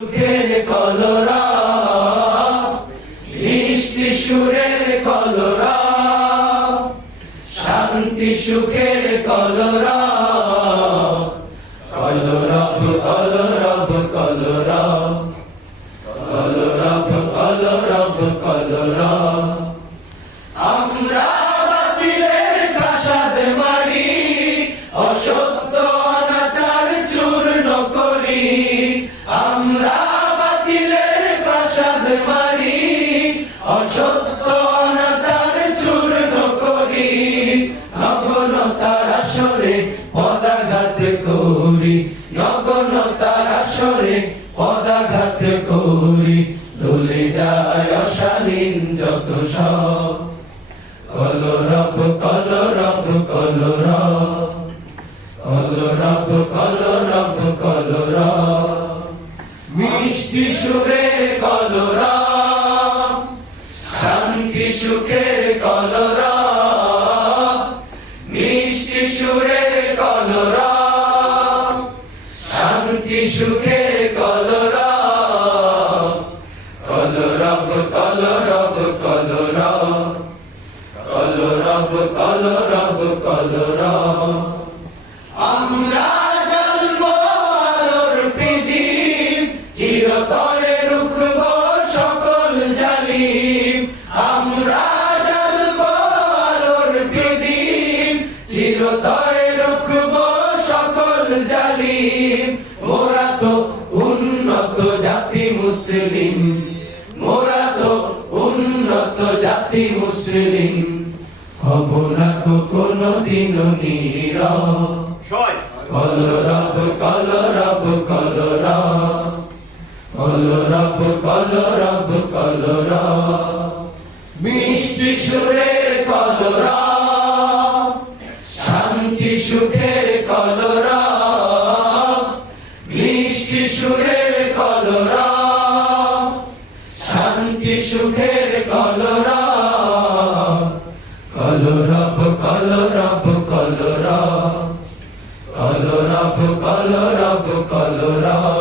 সুখের কলরা মিষ্টি সুরের কলরা শান্তি সুখের কলরা কলরব কলরব কলরা কলরব। মারি অসত্য অনাচার চূর্ণ করি নগন তার আসরে পদাঘাত করি নগন তার আসরে পদাঘাত করি দলে যায় অশালীন যত সব। কলরব কলরব কলরব কলরব কলরব মিষ্টি সুরের কলরব। শান্তি সুখের কলরব। মিষ্টি সুরের কলরব। শান্তি সুখের কলরব। কলরব কলরব কলরব। কলরব কলরব কলরব। জালিম। মোরা তো উন্নত জাতি মুসলিম। মোরা তো উন্নত জাতি মুসলিম। হব না তো কোনদিন সবাই কলরব কলরব কলরব কলরব কলরব কলরব মিষ্টি সুরের কলরব শান্তি সুখের কলরব সুখের কলরব কলরব কলরব কলরব কলরব কলরব কলরব